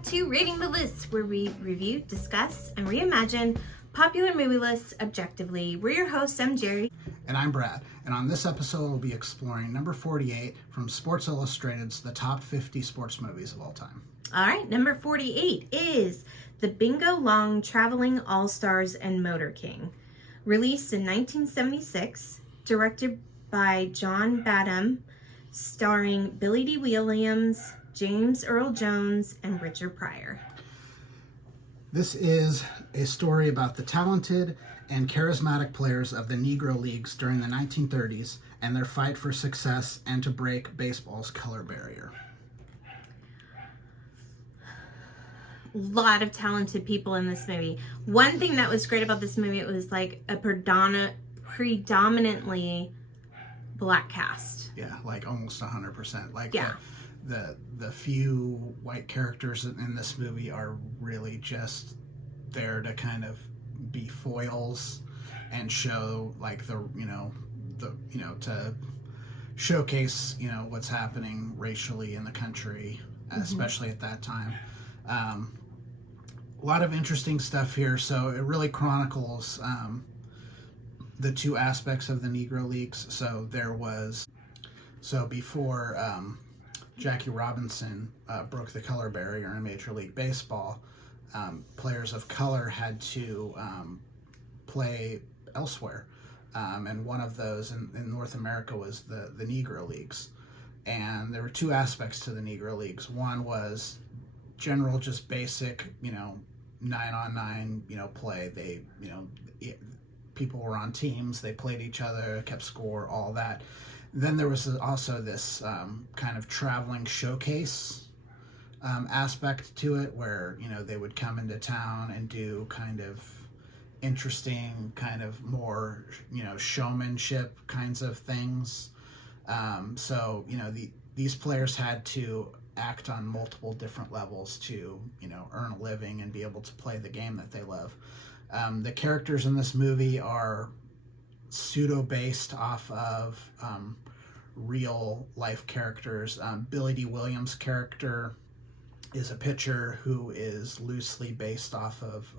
back to Rating the List, where we review, discuss, and reimagine popular movie lists objectively. We're your hosts. I'm Jerry. And I'm Brad. And on this episode, we'll be exploring number 48 from Sports Illustrated's The Top 50 Sports Movies of All Time. All right, number 48 is The Bingo Long Traveling All-Stars and Motor King. Released in 1976, directed by John Badham, starring Billy D. Williams, James Earl Jones, and Richard Pryor. This is a story about the talented and charismatic players of the Negro Leagues during the 1930s and their fight for success and to break baseball's color barrier. A lot of talented people in this movie. One thing that was great about this movie, it was like a predominantly black cast. Yeah, like almost 100%. Like yeah. The few white characters in this movie are really just there to kind of be foils and show like to showcase what's happening racially in the country, especially at that time. A lot of interesting stuff here. So it really chronicles the two aspects of the Negro Leagues. So before Jackie Robinson broke the color barrier in Major League Baseball, players of color had to play elsewhere. And one of those in North America was the Negro Leagues. And there were two aspects to the Negro Leagues. One was general, just basic, 9-on-9, play. They, people were on teams, they played each other, kept score, all that. Then there was also this kind of traveling showcase aspect to it where, they would come into town and do kind of interesting, kind of more, showmanship kinds of things. These players had to act on multiple different levels to, earn a living and be able to play the game that they love. The characters in this movie are pseudo-based off of real life characters. Billy D. Williams' character is a pitcher who is loosely based off of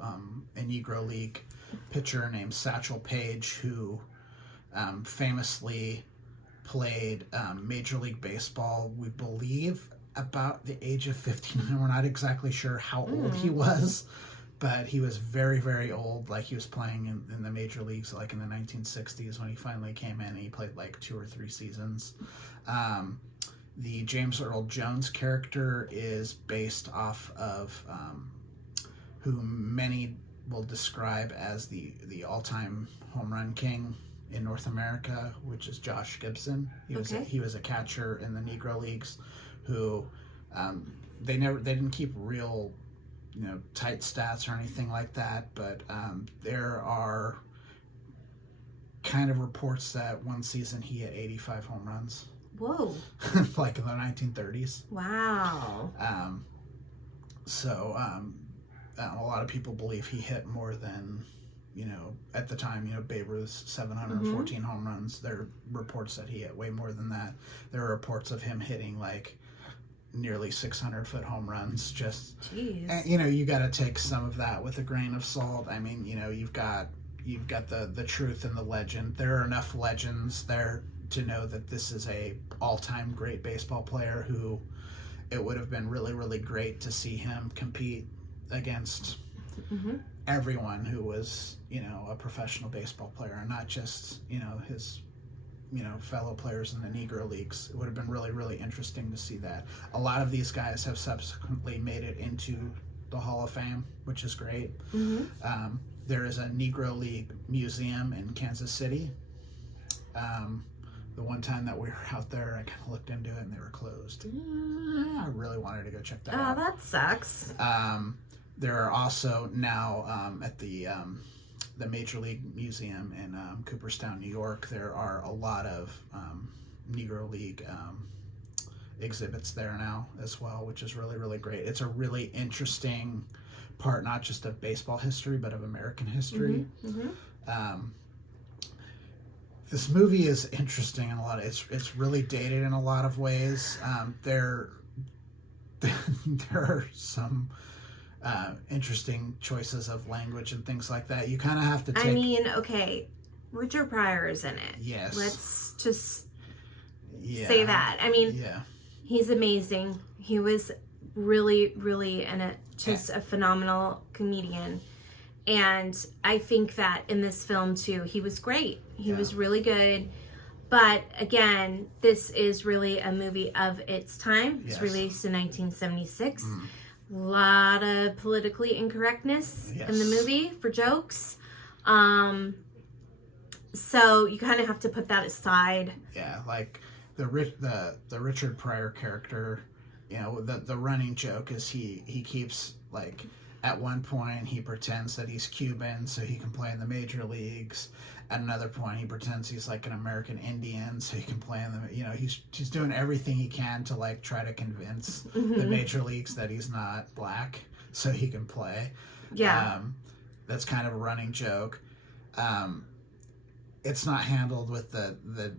a Negro League pitcher named Satchel Paige, who famously played Major League Baseball, we believe, about the age of 59. We're not exactly sure how old he was, but he was very, very old. Like, he was playing in the major leagues like in the 1960s when he finally came in, and he played like 2 or 3 seasons. The James Earl Jones character is based off of who many will describe as the all-time home run king in North America, which is Josh Gibson. He was a catcher in the Negro Leagues who they didn't keep real tight stats or anything like that, but there are kind of reports that one season he hit 85 home runs. Whoa. Like in the 1930s. Wow. A lot of people believe he hit more than, at the time, Babe Ruth's 714 home runs. There are reports that he hit way more than that. There are reports of him hitting like nearly 600-foot home runs. Just, and, you got to take some of that with a grain of salt. I mean, you've got the truth and the legend. There are enough legends there to know that this is a all-time great baseball player who it would have been really, really great to see him compete against everyone who was, a professional baseball player, and not just, his fellow players in the Negro Leagues. It would have been really, really interesting to see that. A lot of these guys have subsequently made it into the Hall of Fame, which is great. There is a Negro League museum in Kansas City. The one time that we were out there, I kind of looked into it and they were closed. I really wanted to go check that out. Oh, that sucks. There are also now at the Major League Museum in Cooperstown, New York, there are a lot of Negro League exhibits there now as well, which is really, really great. It's a really interesting part, not just of baseball history, but of American history. This movie is interesting in a lot of, it's really dated in a lot of ways. there are some interesting choices of language and things like that. You kind of have to take. I mean, okay, Richard Pryor is in it. Yes. Let's just Yeah. say that. I mean, Yeah. he's amazing. He was really, really just a phenomenal comedian. And I think that in this film, too, he was great. He was really good. But again, this is really a movie of its time. It's released in 1976. A lot of politically incorrectness in the movie for jokes. So you kind of have to put that aside. Yeah, like the Richard Pryor character, you know, the running joke is he keeps, like, at one point he pretends that he's Cuban so he can play in the major leagues. At another point he pretends he's like an American Indian so he can play in the, you know, he's doing everything he can to, like, try to convince the major leagues that he's not black so he can play. Yeah. That's kind of a running joke. It's not handled with the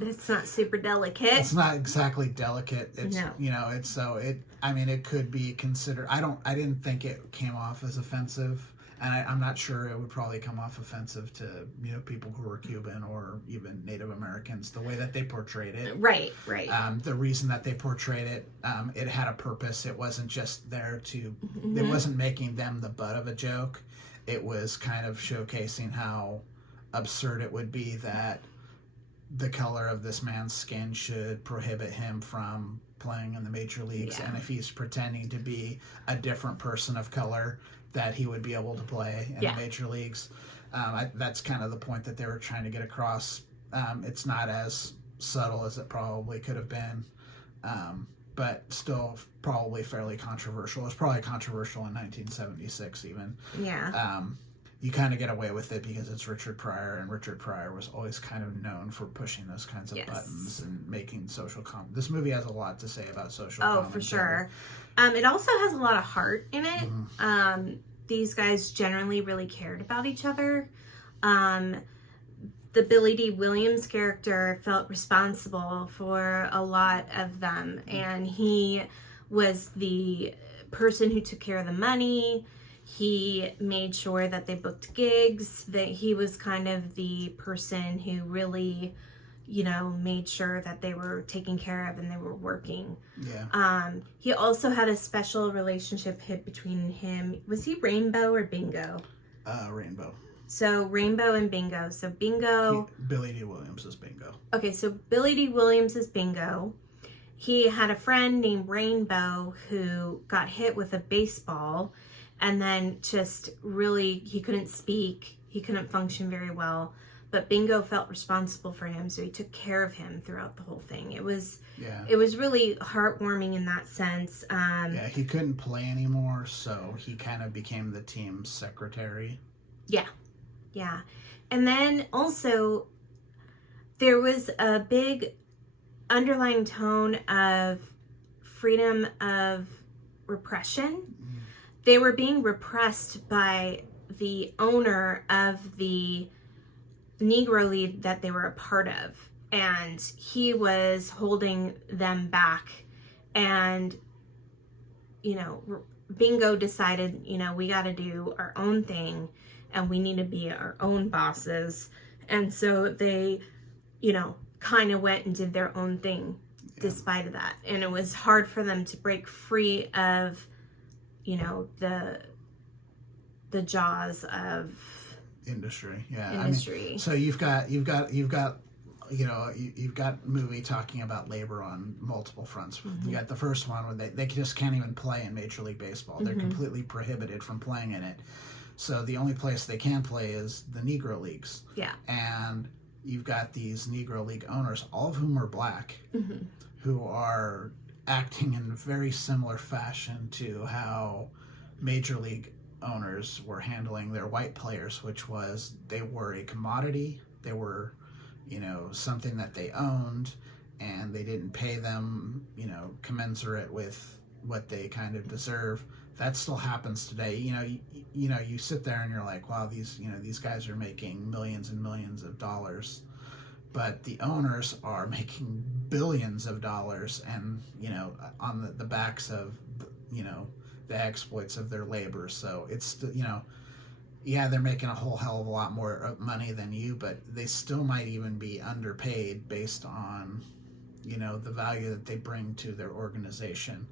it's not super delicate. It's not exactly delicate. It's, no. You know, it's so I mean, it could be considered. I didn't think it came off as offensive, and I'm not sure it would probably come off offensive to, you know, people who are Cuban or even Native Americans. The way that they portrayed it, right. The reason that they portrayed it, it had a purpose. It wasn't just there to. It wasn't making them the butt of a joke. It was kind of showcasing how absurd it would be that the color of this man's skin should prohibit him from playing in the major leagues, and if he's pretending to be a different person of color, that he would be able to play in the major leagues. That's kind of the point that they were trying to get across. It's not as subtle as it probably could have been, but still probably fairly controversial. It was probably controversial in 1976 even. Yeah. You kind of get away with it because it's Richard Pryor, and Richard Pryor was always kind of known for pushing those kinds of buttons and making social This movie has a lot to say about social commentary. For sure. It also has a lot of heart in it. These guys generally really cared about each other. The Billy D. Williams character felt responsible for a lot of them, and he was the person who took care of the money. He made sure that they booked gigs, that he was kind of the person who really, you know, made sure that they were taken care of and they were working. Yeah. He also had a special relationship between him. Was he Rainbow or Bingo? Rainbow. So Rainbow and Bingo. So Bingo. Billy D. Williams is Bingo. Okay, so Billy D. Williams is Bingo. He had a friend named Rainbow who got hit with a baseball. And then just really, he couldn't speak. He couldn't function very well. But Bingo felt responsible for him, so he took care of him throughout the whole thing. It was really heartwarming in that sense. He couldn't play anymore, so he kind of became the team's secretary. Yeah. And then also, there was a big underlying tone of freedom of repression. They were being repressed by the owner of the Negro League that they were a part of. And he was holding them back. And, you know, Bingo decided, you know, we got to do our own thing and we need to be our own bosses. And so they, you know, kind of went and did their own thing despite of that. And it was hard for them to break free of, you know, the jaws of industry. I mean, so you've got you know, you've got movie talking about labor on multiple fronts. You got the first one where they just can't even play in Major League Baseball. They're completely prohibited from playing in it. So the only place they can play is the Negro Leagues. Yeah. And you've got these Negro League owners, all of whom are black, who are acting in very similar fashion to how Major League owners were handling their white players, which was they were a commodity. They were, you know, something that they owned, and they didn't pay them, you know, commensurate with what they kind of deserve. That still happens today. You know, you sit there and you're like, wow, these guys are making millions and millions of dollars. but the owners are making billions of dollars, and on the backs of the exploits of their labor. So it's yeah, they're making a whole hell of a lot more money than you, but they still might even be underpaid based on the value that they bring to their organization.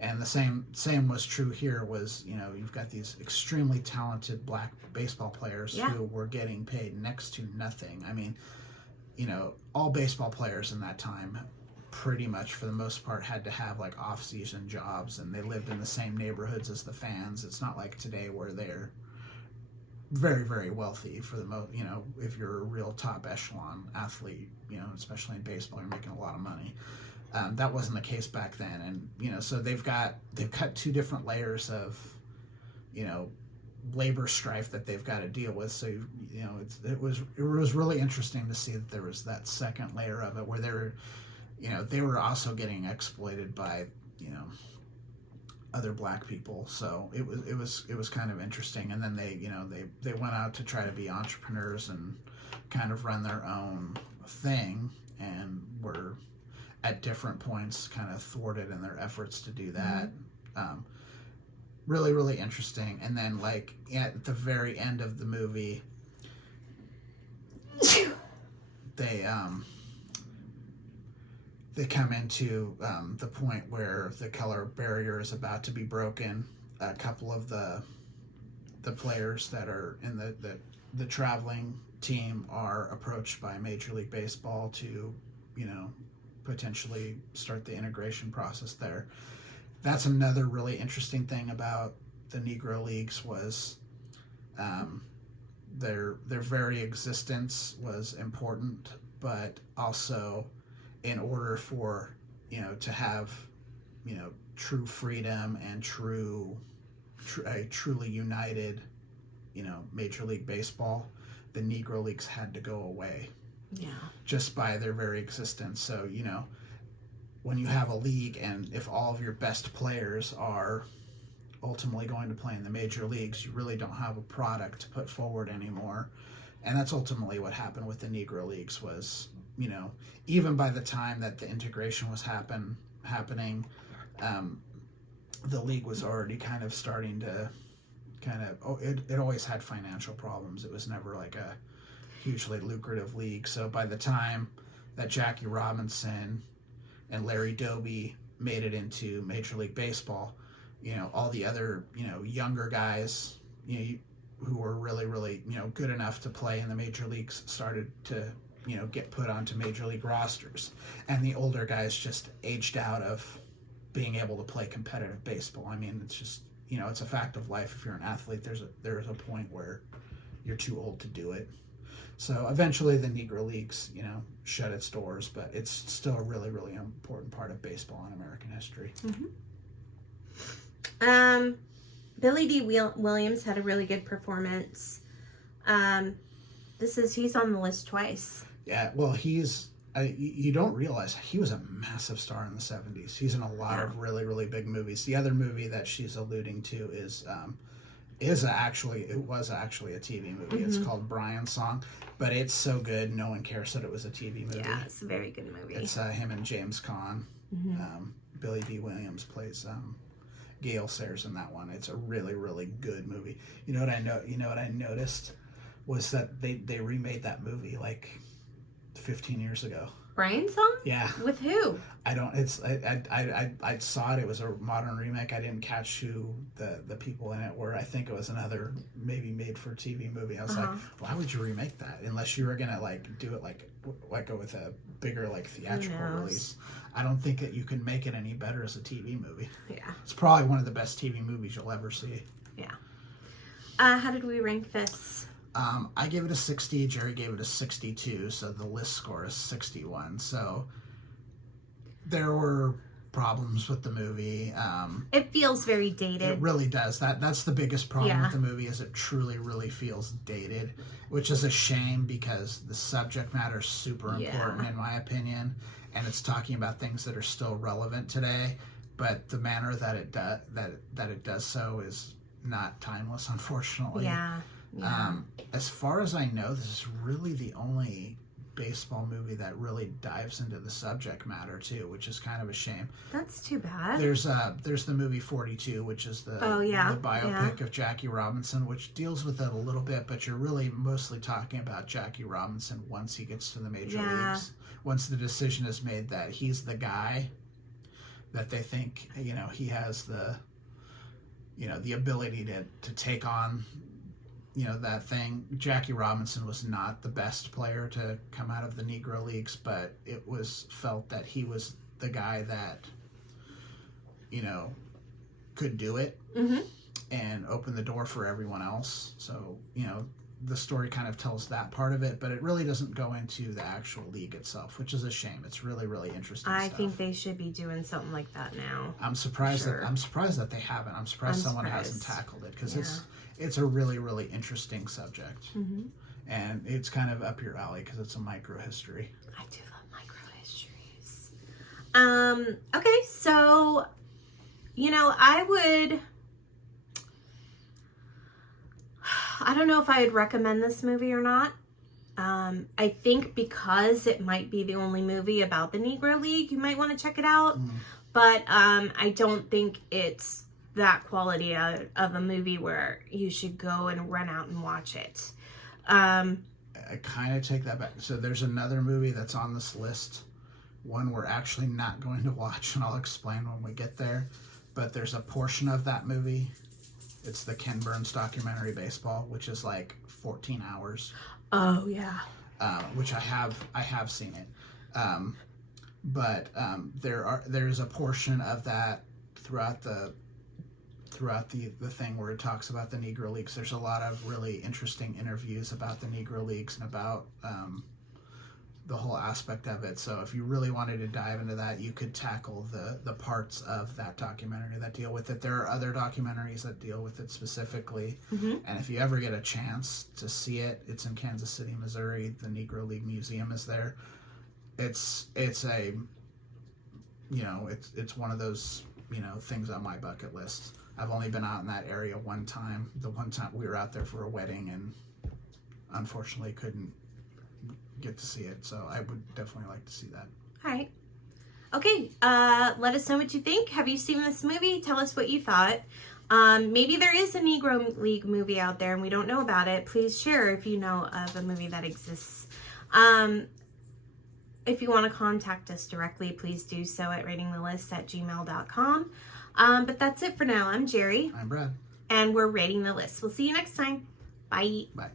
And the same was true here. Was you've got these extremely talented black baseball players who were getting paid next to nothing. I mean, all baseball players in that time pretty much for the most part had to have like off-season jobs, and they lived in the same neighborhoods as the fans. It's not like today where they're very, very wealthy for the most. If you're a real top echelon athlete, especially in baseball, you're making a lot of money. That wasn't the case back then, and so they've got two different layers of labor strife that they've got to deal with. So it was really interesting to see that there was that second layer of it where they were also getting exploited by other black people. So it was kind of interesting. And then they went out to try to be entrepreneurs and kind of run their own thing, and were at different points kind of thwarted in their efforts to do that. Really, really interesting. And then like at the very end of the movie, they come into the point where the color barrier is about to be broken. A couple of the players that are in the traveling team are approached by Major League Baseball to, potentially start the integration process there. That's another really interesting thing about the Negro Leagues was their very existence was important, but also in order for to have true freedom and a truly united Major League Baseball, the Negro Leagues had to go away. Yeah. Just by their very existence. So when you have a league, and if all of your best players are ultimately going to play in the major leagues, you really don't have a product to put forward anymore. And that's ultimately what happened with the Negro Leagues was, even by the time that the integration was happening, the league was already kind of starting to it always had financial problems. It was never like a hugely lucrative league. So by the time that Jackie Robinson and Larry Doby made it into Major League Baseball, all the other, younger guys, who were really, really, good enough to play in the major leagues started to, get put onto major league rosters. And the older guys just aged out of being able to play competitive baseball. I mean, it's just, it's a fact of life. If you're an athlete, there's a point where you're too old to do it. So eventually the Negro Leagues, shut its doors, but it's still a really, really important part of baseball in American history. Mm-hmm. Billy D. Williams had a really good performance. He's on the list twice. Yeah, well, you don't realize he was a massive star in the 70s. He's in a lot of really, really big movies. The other movie that she's alluding to is actually a TV movie. Mm-hmm. It's called Brian's Song, but it's so good no one cares that it was a TV movie. Yeah, it's a very good movie. It's him and James Caan. Mm-hmm. Billy D. Williams plays Gail Sayers in that one. It's a really, really good movie. You know what I noticed was that they remade that movie like 15 years ago. Brian's Song? Yeah. With who? I saw it. It was a modern remake. I didn't catch who the people in it were. I think it was another maybe made for TV movie. I was like, why would you remake that unless you were gonna like do it like go with a bigger like theatrical release? I don't think that you can make it any better as a TV movie. Yeah. It's probably one of the best TV movies you'll ever see. Yeah. How did we rank this? I gave it a 60. Jerry gave it a 62. So the list score is 61. So there were problems with the movie. It feels very dated. It really does. That's the biggest problem with the movie is it truly, really feels dated, which is a shame because the subject matter is super important in my opinion, and it's talking about things that are still relevant today. But the manner that it does so is not timeless, unfortunately. Yeah. As far as I know, this is really the only baseball movie that really dives into the subject matter too, which is kind of a shame. That's too bad. There's the movie 42, which is the biopic of Jackie Robinson, which deals with it a little bit, but you're really mostly talking about Jackie Robinson once he gets to the major leagues. Once the decision is made that he's the guy, that they think, you know, he has the, you know, the ability to take on, you know, that thing. Jackie Robinson was not the best player to come out of the Negro Leagues, but it was felt that he was the guy that, you know, could do it and open the door for everyone else. So, you know, the story kind of tells that part of it, but it really doesn't go into the actual league itself, which is a shame. It's really, really interesting I stuff. think they should be doing something like that now. I'm surprised that they haven't. I'm surprised someone hasn't tackled it, because it's a really, really interesting subject. And it's kind of up your alley because it's a micro history. I do love micro histories. Okay, so, you know, I don't know if I would recommend this movie or not. I think because it might be the only movie about the Negro League, you might want to check it out. But I don't think it's that quality of a movie where you should go and run out and watch it. I kind of take that back. So there's another movie that's on this list, one we're actually not going to watch, and I'll explain when we get there. But there's a portion of that movie. It's the Ken Burns documentary Baseball, which is like 14 hours. Oh yeah. Which I have seen it. But there's a portion of that throughout the thing where it talks about the Negro Leagues. There's a lot of really interesting interviews about the Negro Leagues and about the whole aspect of it. So if you really wanted to dive into that, you could tackle the parts of that documentary that deal with it. There are other documentaries that deal with it specifically. And if you ever get a chance to see it, it's in Kansas City, Missouri. The Negro League Museum is there. It's a, you know, it's one of those, you know, things on my bucket list. I've only been out in that area one time. The one time we were out there for a wedding and unfortunately couldn't get to see it. So I would definitely like to see that. All right. Okay. Let us know what you think. Have you seen this movie? Tell us what you thought. Maybe there is a Negro League movie out there and we don't know about it. Please share if you know of a movie that exists. If you want to contact us directly, please do so at ratingthelist@gmail.com. But that's it for now. I'm Jerry. I'm Brad. And we're rating the list. We'll see you next time. Bye. Bye.